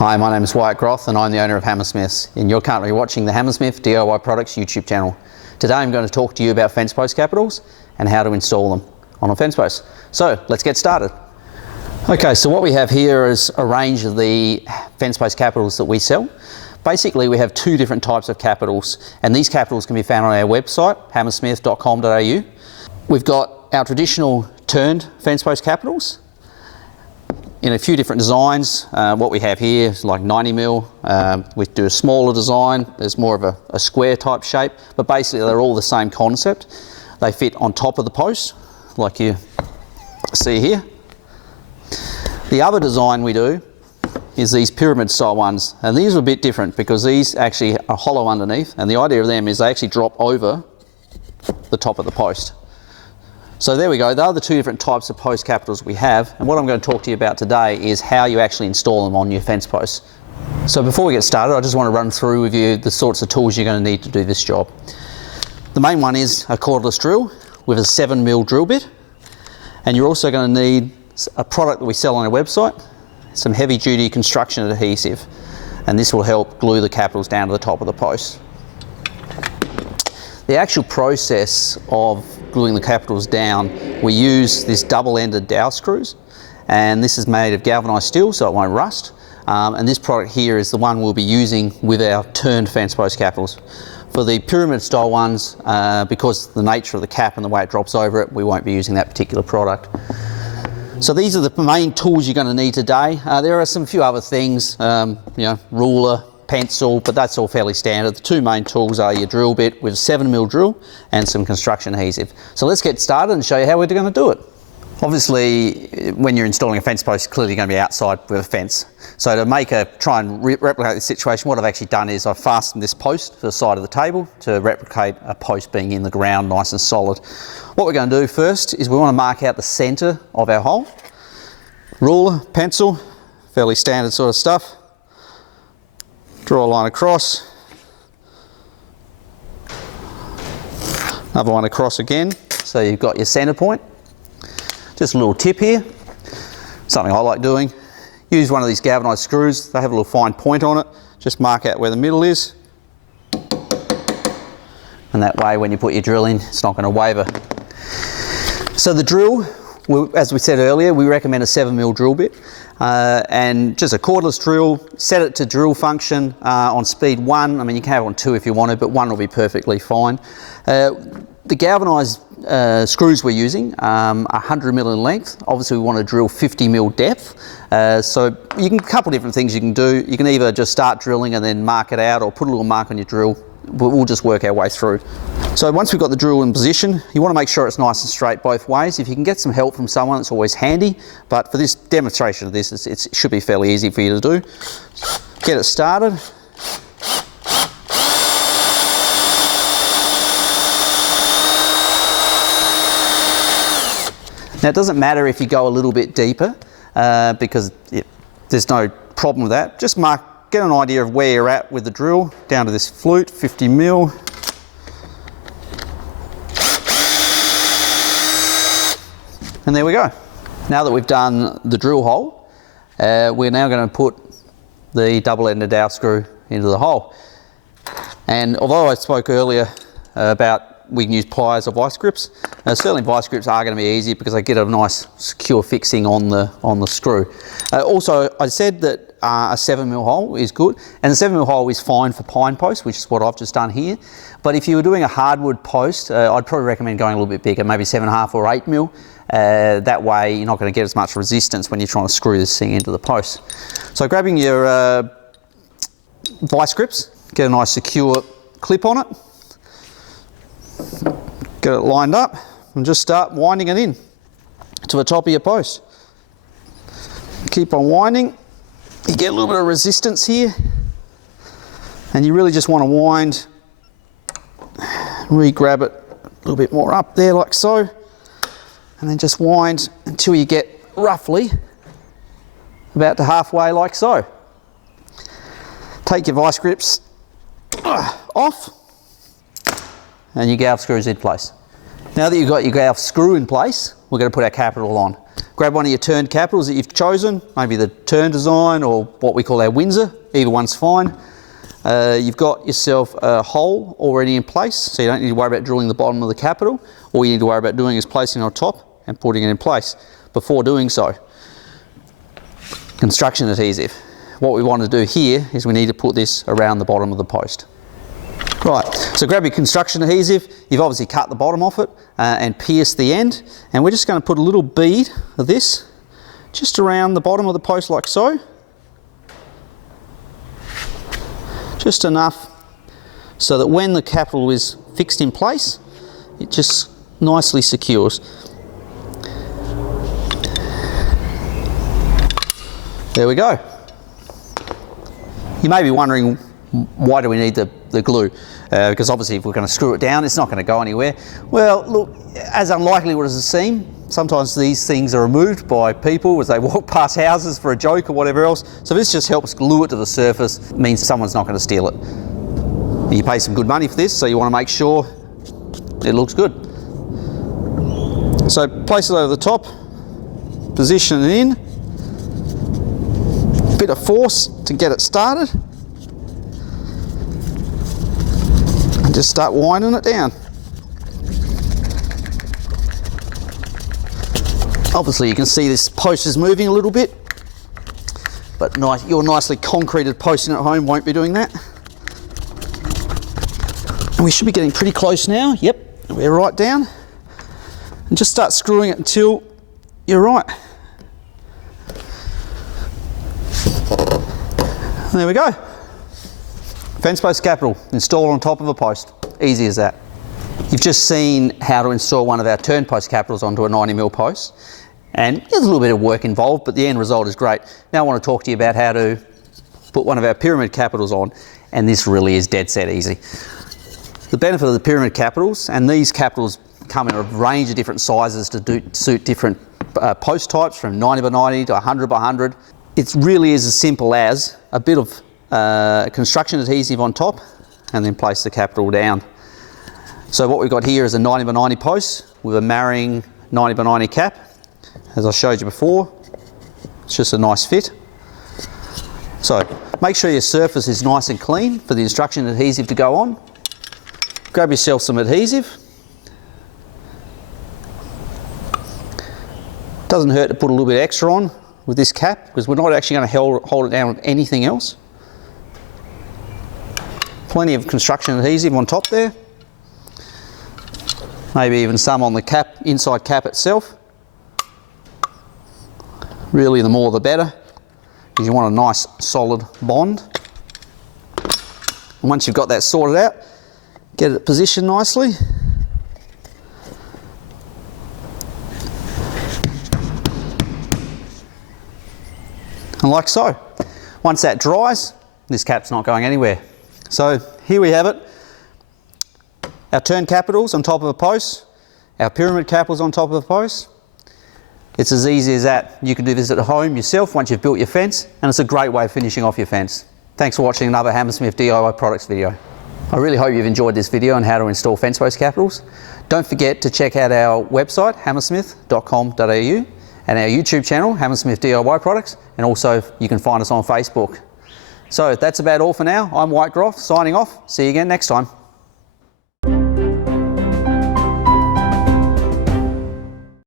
Hi, my name is Wyatt Groth and I'm the owner of Hammersmith, and you're currently watching the Hammersmith DIY Products YouTube channel. Today I'm going to talk to you about fence post capitals and how to install them on a fence post. So let's get started. Okay, so what we have here is a range of the fence post capitals that we sell. Basically we have two different types of capitals, and these capitals can be found on our website, hammersmith.com.au. We've got our traditional turned fence post capitals in a few different designs. What we have here is like 90mm. We do a smaller design. There's more of a square type shape, but basically they're all the same concept. They fit on top of the post, like you see here. The other design we do is these pyramid style ones, and these are a bit different because these actually are hollow underneath, and the idea of them is they actually drop over the top of the post. So there we go, they are the two different types of post capitals we have, and what I'm going to talk to you about today is how you actually install them on your fence posts. So before we get started, I just want to run through with you the sorts of tools you're going to need to do this job. The main one is a cordless drill with a 7mm drill bit, and you're also going to need a product that we sell on our website, some heavy duty construction adhesive, and this will help glue the capitals down to the top of the post. The actual process of gluing the capitals down, we use this double-ended dowel screws, and this is made of galvanised steel so it won't rust, and this product here is the one we'll be using with our turned fence post capitals. For the pyramid style ones, because of the nature of the cap and the way it drops over it, we won't be using that particular product. So these are the main tools you're going to need today. There are some few other things, ruler, pencil, but that's all fairly standard. The two main tools are your drill bit with a 7mm drill and some construction adhesive. So let's get started and show you how we're going to do it. Obviously, when you're installing a fence post, clearly you're going to be outside with a fence. So to try and replicate this situation, what I've actually done is I've fastened this post to the side of the table to replicate a post being in the ground nice and solid. What we're going to do first is we want to mark out the centre of our hole. Ruler, pencil, fairly standard sort of stuff. Draw a line across, another one across again, so you've got your centre point. Just a little tip here, something I like doing, use one of these galvanised screws. They have a little fine point on it, just mark out where the middle is, and that way when you put your drill in, it's not going to waver. So the drill, as we said earlier, we recommend a 7mm drill bit, and just a cordless drill. Set it to drill function on speed 1. I mean, you can have it on 2 if you want to, but 1 will be perfectly fine. The galvanised screws we're using are 100mm in length. Obviously we want to drill 50mm depth, so you can, a couple of different things you can do. You can either just start drilling and then mark it out, or put a little mark on your drill. We'll just work our way through. So once we've got the drill in position, you want to make sure it's nice and straight both ways. If you can get some help from someone, it's always handy, but for this demonstration of this, it should be fairly easy for you to do. Get it started. Now it doesn't matter if you go a little bit deeper, because there's no problem with that. Just get an idea of where you're at with the drill, down to this flute, 50mm. And there we go. Now that we've done the drill hole, we're now going to put the double-ended dowel screw into the hole. And although I spoke earlier about we can use pliers or vice grips, certainly vice grips are going to be easy because they get a nice secure fixing on the screw. Also, I said that a 7mm hole is good, and the 7mm hole is fine for pine posts, which is what I've just done here. But if you were doing a hardwood post, I'd probably recommend going a little bit bigger, maybe 7.5 or 8mm. That way you're not going to get as much resistance when you're trying to screw this thing into the post. So grabbing your vice grips, get a nice secure clip on it, get it lined up, and just start winding it in to the top of your post. Keep on winding. You get a little bit of resistance here, and you really just want to wind, re-grab it a little bit more up there like so, and then just wind until you get roughly about to halfway like so. Take your vice grips off and your galv screws in place. Now that you've got your galv screw in place, we're going to put our capital on. Of grab one of your turned capitals that you've chosen, maybe the turn design or what we call our Windsor, either one's fine. You've got yourself a hole already in place, so you don't need to worry about drilling the bottom of the capital. All you need to worry about doing is placing it on top and putting it in place. Before doing so, construction adhesive. What we want to do here is we need to put this around the bottom of the post. Right, so grab your construction adhesive. You've obviously cut the bottom off it and pierced the end, and we're just going to put a little bead of this just around the bottom of the post like so. Just enough so that when the capital is fixed in place, it just nicely secures. There we go. You may be wondering, why do we need the glue? Because obviously if we're going to screw it down, it's not going to go anywhere. Well, look, as unlikely as it seems, sometimes these things are removed by people as they walk past houses for a joke or whatever else. So this just helps glue it to the surface. It means someone's not going to steal it. You pay some good money for this, so you want to make sure it looks good. So place it over the top, position it in, bit of force to get it started, and just start winding it down. Obviously you can see this post is moving a little bit, but your nicely concreted posting at home won't be doing that. And we should be getting pretty close now. Yep, we're right down. And just start screwing it until you're right. There we go. Fence post capital installed on top of a post. Easy as that. You've just seen how to install one of our turn post capitals onto a 90mm post. And there's a little bit of work involved, but the end result is great. Now I want to talk to you about how to put one of our pyramid capitals on, and this really is dead set easy. The benefit of the pyramid capitals, and these capitals come in a range of different sizes to suit different post types, from 90 by 90 to 100 by 100. It really is as simple as a bit of construction adhesive on top and then place the capital down. So what we've got here is a 90 by 90 post with a marrying 90 by 90 cap. As I showed you before, it's just a nice fit. So make sure your surface is nice and clean for the construction adhesive to go on. Grab yourself some adhesive. Doesn't hurt to put a little bit extra on with this cap, because we're not actually going to hold it down with anything else. Plenty of construction adhesive on top there. Maybe even some on the cap, inside cap itself. Really, the more the better, because you want a nice solid bond. And once you've got that sorted out, get it positioned nicely. And like so. Once that dries, this cap's not going anywhere. So here we have it. Our turn capitals on top of a post, our pyramid capitals on top of a post. It's as easy as that. You can do this at home yourself once you've built your fence, and it's a great way of finishing off your fence. Thanks for watching another Hammersmith DIY products video. I really hope you've enjoyed this video on how to install fence post capitals. Don't forget to check out our website, hammersmith.com.au, and our YouTube channel, Hammersmith DIY Products, and also you can find us on Facebook. So that's about all for now. I'm White Groff, signing off. See you again next time.